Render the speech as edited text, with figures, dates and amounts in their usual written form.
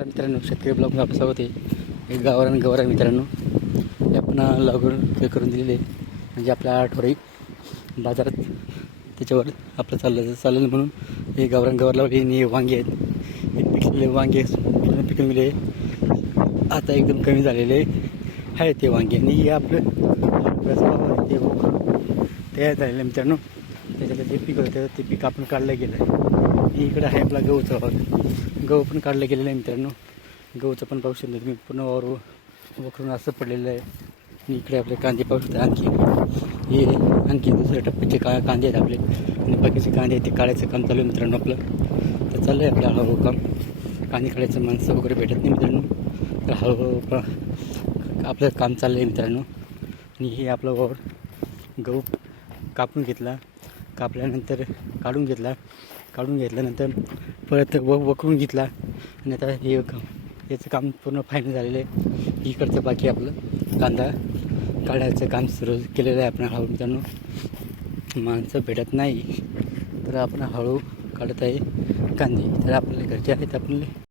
तर मित्रांनो, शेतकरी ब्लॉगमध्ये आपलं स्वागत आहे. एक गावरान गवार आहे मित्रांनो. हे आपण लागवड हे करून दिलेले आहे, म्हणजे आपल्या आठवडी बाजारात त्याच्यावर आपलं चाललं म्हणून हे गावरान गवार लावले. हे वांगे आहेत, हे पिकलेले वांगे पिकलेले आता एकदम कमी झालेले आहे ते वांगे. आणि हे आपलं ते तयार झालेलं मित्रांनो. त्याच्यात जे पीक होतं ते पीक आपण काढलं गेलं आहे. इकडे आहे आपला गहूचा भाग. गहू पण काढलं गेलेलं आहे मित्रांनो. गहूचं पण पाहू शकतो तुम्ही, पूर्ण वखरून असं पडलेलं आहे. आणि इकडे आपले कांदे पाहू शकता. आणखी दुसऱ्या टप्प्याचे कांदे आहेत आपले, आणि बाकीचे कांदे आहेत ते काढायचं काम चालू आहे मित्रांनो आपलं. तर चाललं आहे आपलं हळूहळू काम. कांदे काढायचं माणसं वगैरे भेटत नाही मित्रांनो, तर हळूहळू आपलं काम चाललं आहे मित्रांनो. आणि हे आपलं वावर गहू कापून घेतला, कापल्यानंतर काढून घेतल्यानंतर परत वखरून घेतला. आणि आता हे याचं काम पूर्ण फायनल झालेलं आहे. इकडचं बाकी आपलं कांदा काढायचं काम सुरू केलेलं आहे आपण हळू मित्रांनो. माणसं भेटत नाही, तर आपण हळू काढत आहे कांदे. तर आपल्याला घरचे आहेत आपल्याला